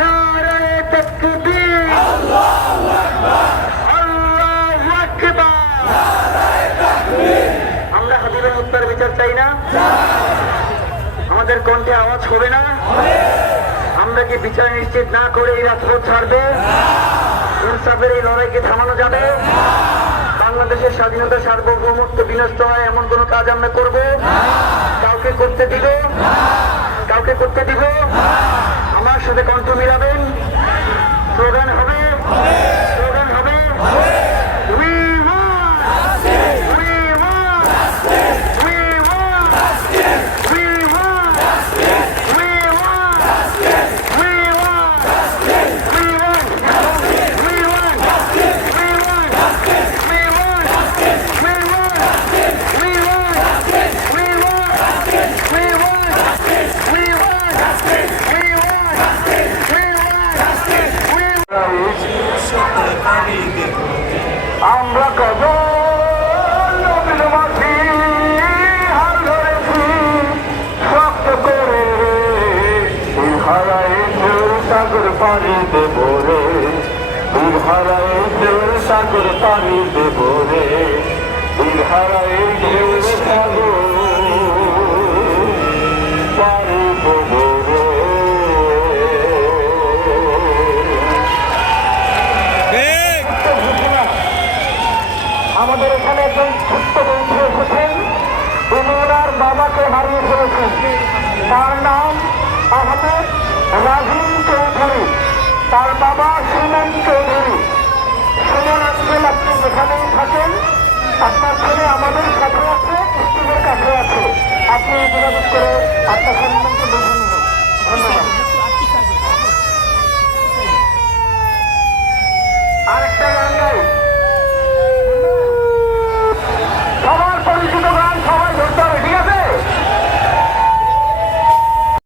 নারায়ে তাকবীর, আল্লাহু আকবার। আমরা হাবিবের হত্যার বিচার চাই না? আমাদের কণ্ঠে আওয়াজ হবে না? আমরা কি বিচার নিশ্চিত না করে এই রাজপথ ছাড়বে? ইনসাফের এই লড়াইকে থামানো যাবে? বাংলাদেশের স্বাধীনতা সার্বভৌমত্ব বিনষ্ট হয় এমন কোন কাজ আমরা করব? কাউকে করতে দিব? কাউকে করতে দিব? আমার সাথে কণ্ঠ মিলাবেন, স্লোগান হবে, স্লোগান হবে, We want justice! We want justice! We want justice! We want justice! We want justice! We want justice! We want justice! We want justice! We want justice! We want justice! We want justice! We want justice! We want justice! We want justice! We want justice! We want justice! We want justice! We আমরা কত নবীর মাঝি হাল ধরেছি শক্ত করে, হারায় ঢেউ সাগর পানি দেব রে, হারায় ঢেউ সাগর পানি দেব রে, হারায় ঢেউ সাগর পানি দেব রে। আমাদের এখানে একজন ছোট্ট বন্ধু এসেছেন, তিনি ওনার বাবাকে হারিয়ে ফেলেছেন। তার নাম আহমেদ রাহিম চৌধুরী, তার বাবা সুমন চৌধুরী। সুমন আজকেল আপনি যেখানেই থাকেন, আপনার ছেলে আমাদের সাথে আছে, স্কুলের কাছে আছে, আপনি যোগাযোগ করে আপনার